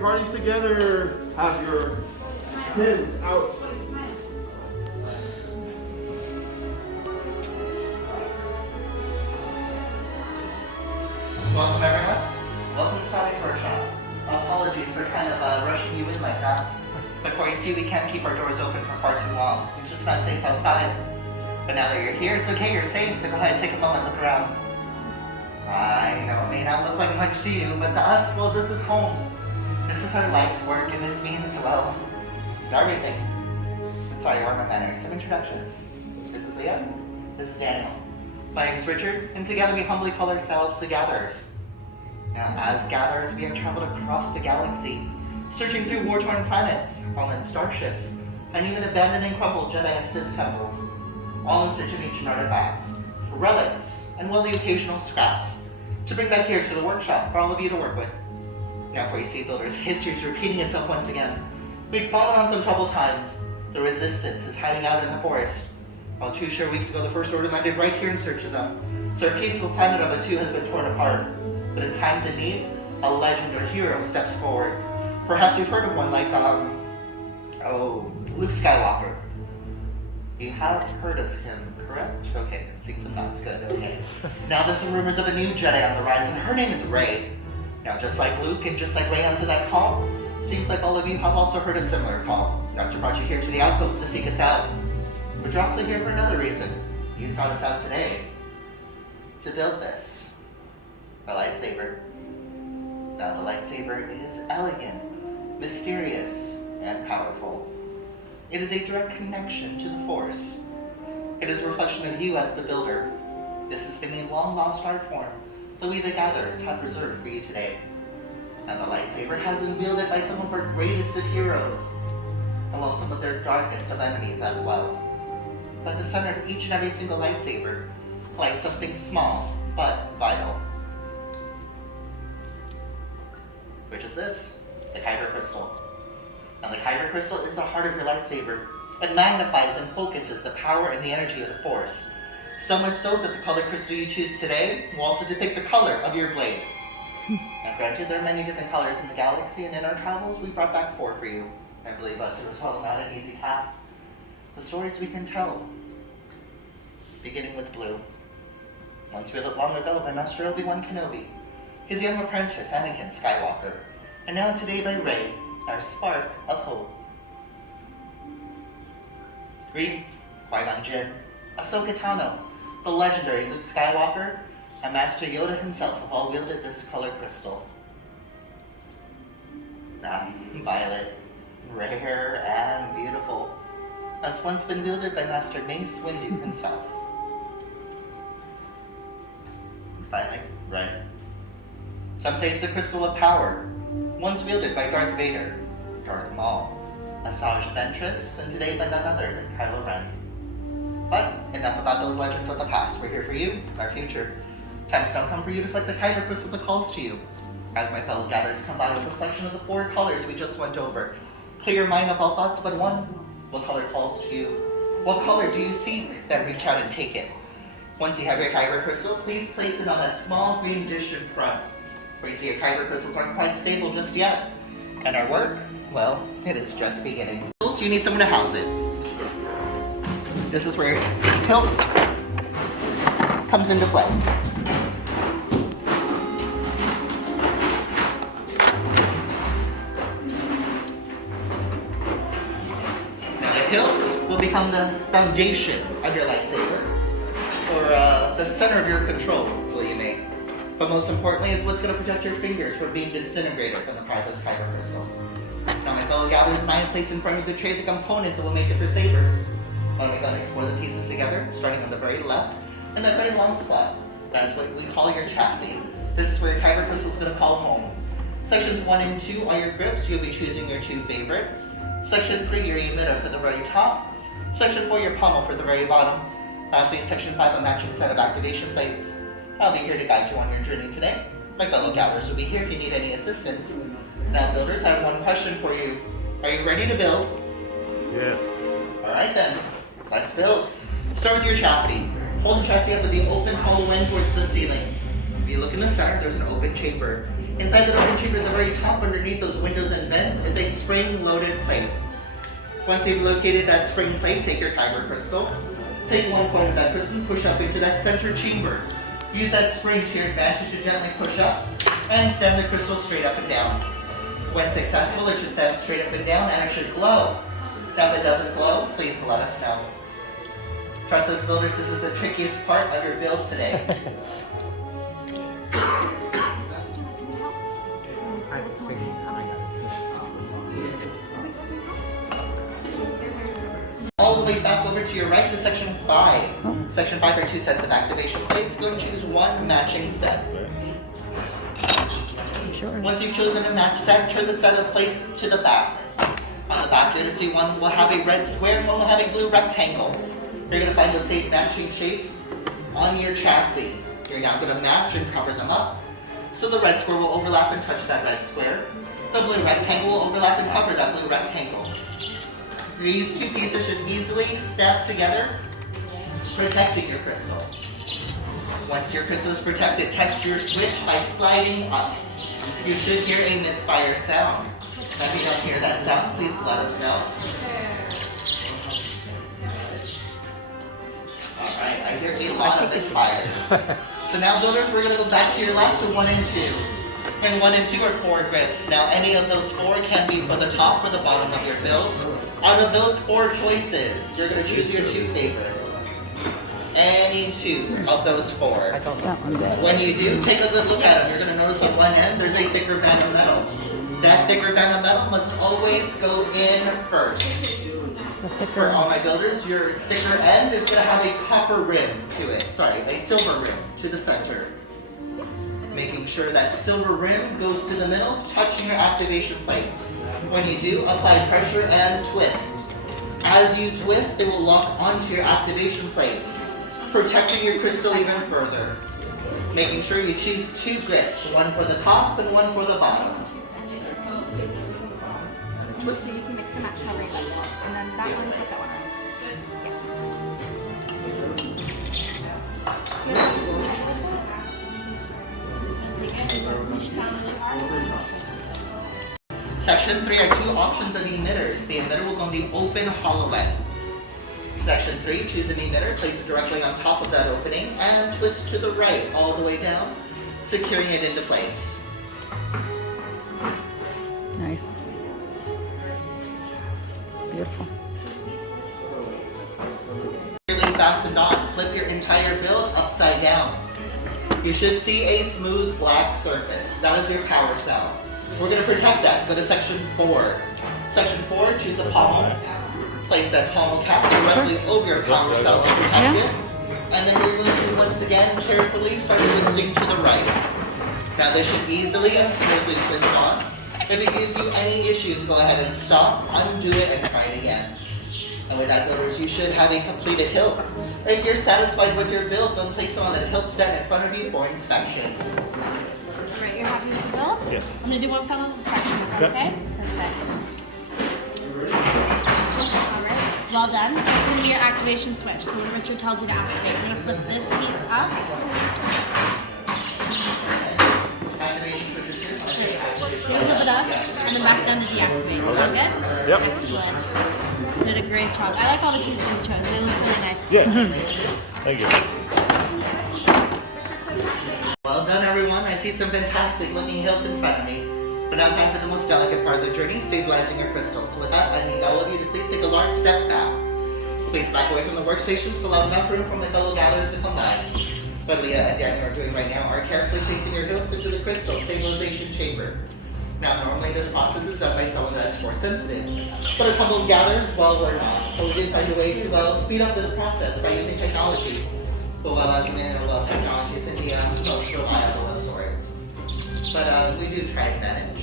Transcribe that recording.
bodies together. Have your pins out. Welcome everyone. Welcome to Saber's workshop. Apologies for kind of rushing you in like that. Before you see, we can't keep our doors open for far too long. It's just not safe outside. But now that you're here, it's okay, you're safe, so go ahead and take a moment, look around. I know it may not look like much to you, but to us, well, this is home. This is our life's work, and this means, well, everything. Sorry, what are my manners? Some introductions. This is Leah. This is Daniel. My name is Richard, and together we humbly call ourselves the Gatherers. Now, as Gatherers, we have traveled across the galaxy, searching through war-torn planets, fallen starships, and even abandoned and crumbled Jedi and Sith temples, all in search of ancient artifacts, relics, and well, the occasional scraps, to bring back here to the workshop for all of you to work with. Now, for you see, builders, history is repeating itself once again. We've fallen on some troubled times. The Resistance is hiding out in the forest. While 2 short weeks ago, the First Order landed right here in search of them. So our peaceful planet of A2 has been torn apart. But in times of need, a legend or hero steps forward. Perhaps you've heard of one like, Luke Skywalker. You have heard of him, correct? Okay, seeing some nods, good, okay. Now there's some rumors of a new Jedi on the rise, and her name is Rey. Now just like Luke and just like Rey answered that call, seems like all of you have also heard a similar call. Doctor brought you here to the outpost to seek us out. But you're also here for another reason. You sought us out today to build this. A lightsaber. Now the lightsaber is elegant, mysterious, and powerful. It is a direct connection to the Force. It is a reflection of you as the builder. This has been a long lost art form that we the Gatherers have reserved for you today. And the lightsaber has been wielded by some of our greatest of heroes, and well, some of their darkest of enemies as well. But at the center of each and every single lightsaber lies something small, but vital. Which is this, the Kyber crystal. Now the Kyber crystal is the heart of your lightsaber. It magnifies and focuses the power and the energy of the Force. So much so that the color crystal you choose today will also depict the color of your blade. Now granted, there are many different colors in the galaxy, and in our travels we brought back 4 for you. I believe us, it was well not an easy task. The stories we can tell, beginning with blue. Once read it long ago by Master Obi-Wan Kenobi, his young apprentice Anakin Skywalker, and now today by Rey, our spark of hope. Green, Qui-Gon Jinn, Ahsoka Tano, the legendary Luke Skywalker, and Master Yoda himself have all wielded this color crystal. Violet, rare and beautiful, has once been wielded by Master Mace Windu himself. And finally, red. Some say it's a crystal of power, once wielded by Darth Vader, Darth Maul, Asajj Ventress, and today by none other than Kylo Ren. But enough about those legends of the past. We're here for you, our future. Time's now come for you to select the Kyber crystal that calls to you. As my fellow gatherers come by with a selection of the 4 colors we just went over. Clear your mind of all thoughts but one. What color calls to you? What color do you seek? Then reach out and take it. Once you have your Kyber crystal, please place it on that small green dish in front. Where you see your Kyber crystals aren't quite stable just yet. And our work, well, it is just beginning. You need someone to house it. This is where hilt comes into play. Now the hilt will become the foundation of your lightsaber, or the center of your control, will you may. But most importantly is what's going to protect your fingers from being disintegrated from the power of those Kyber crystals. Now my fellow gatherers and I have placed in front of the tray the components that will make it your saber. Why don't we go and explore the pieces together, starting on the very left, and that very long slot. That's what we call your chassis. This is where your Kyber crystal is going to call home. Sections 1 and 2 are your grips, you'll be choosing your 2 favorites. Section 3, your emitter for the very top. Section 4, your pommel for the very bottom. Lastly, in Section 5, a matching set of activation plates. I'll be here to guide you on your journey today. My fellow gatherers will be here if you need any assistance. Now builders, I have one question for you. Are you ready to build? Yes. Alright then, let's build. Start with your chassis. Hold the chassis up with the open hollow end towards the ceiling. Be looking In the center, there's an open chamber. Inside that open chamber, at the very top, underneath those windows and vents, is a spring-loaded plate. Once you've located that spring plate, take your Kyber crystal. Take one point of that crystal and push up into that center chamber. Use that spring to your advantage to gently push up and stand the crystal straight up and down. When successful, it should stand straight up and down and it should glow. Now, if it doesn't glow, please let us know. Trust us, builders, this is the trickiest part of your build today. All the way back over to your right to section 5. Section 5 are 2 sets of activation plates. Go and choose one matching set. Once you've chosen a match set, turn the set of plates to the back. On the back, you're going to see one will have a red square and one will have a blue rectangle. You're going to find those same matching shapes on your chassis. You're now going to match and cover them up. So the red square will overlap and touch that red square. The blue rectangle will overlap and cover that blue rectangle. These two pieces should easily snap together, protecting your crystal. Once your crystal is protected, test your switch by sliding up. You should hear a misfire sound. If you don't hear that sound, please let us know. Alright, I hear a lot of misfires. So now, builders, we're going to go back to your left to 1 and 2. And 1 and 2 are 4 grips. Now, any of those 4 can be for the top or the bottom of your build. Out of those 4 choices, you're going to choose your 2 favorites. Any 2 of those 4. When you do, take a good look at them. You're going to notice on one end, there's a thicker band of metal. That thicker band of metal must always go in first. For all my builders, your thicker end is going to have a copper rim to it. Sorry, a silver rim to the center. Making sure that silver rim goes to the middle, touching your activation plates. When you do, apply pressure and twist. As you twist, they will lock onto your activation plates, protecting your crystal even further. Making sure you choose 2 grips, one for the top and one for the bottom. Twist. So you can mix and match however you like. And then that one, put that one Section 3 are 2 options of emitters. The emitter will go in the open hollow end. Section 3, choose an emitter, place it directly on top of that opening, and twist to the right all the way down, securing it into place. Nice. Beautiful. Clearly fastened on, flip your entire build upside down. You should see a smooth black surface. That is your power cell. We're going to protect that. Go to section 4. Section 4, choose a pommel. Place that pommel cap directly over your power cell to protect it. And then you're going to, once again, carefully start twisting to the right. Now this should easily and smoothly twist on. If it gives you any issues, go ahead and stop, undo it, and try it again. And with that, builders, you should have a completed hilt. If you're satisfied with your build, go and place it on the hilt stand in front of you for inspection. Alright, you're happy with the build? Yes. I'm going to do one final inspection. Is that okay? Perfect. Alright, well done. This is going to be your activation switch. So when Richard tells you to activate, you're going to flip this piece up. Activation switch is here. Flip it up, and then back down to deactivate. Sound good? Yep. Excellent. You did a great job. I like all the pieces you chose. They look really nice. Yes. Thank you. Well done, everyone. I see some fantastic looking hilts in front of me. But now it's time for the most delicate part of the journey, stabilizing your crystals. So with that, I need all of you to please take a large step back. Please back away from the workstations to allow enough room for my fellow gatherers to come by. What Leah and Daniel are doing right now are carefully placing your hilts into the crystal stabilization chamber. Now, normally this process is done by someone that is more sensitive. But as humble gatherers, well, we're not. But we did find a way to, speed up this process by using technology. But as you may know, technology isn't the most reliable of sorts. But we do try and manage.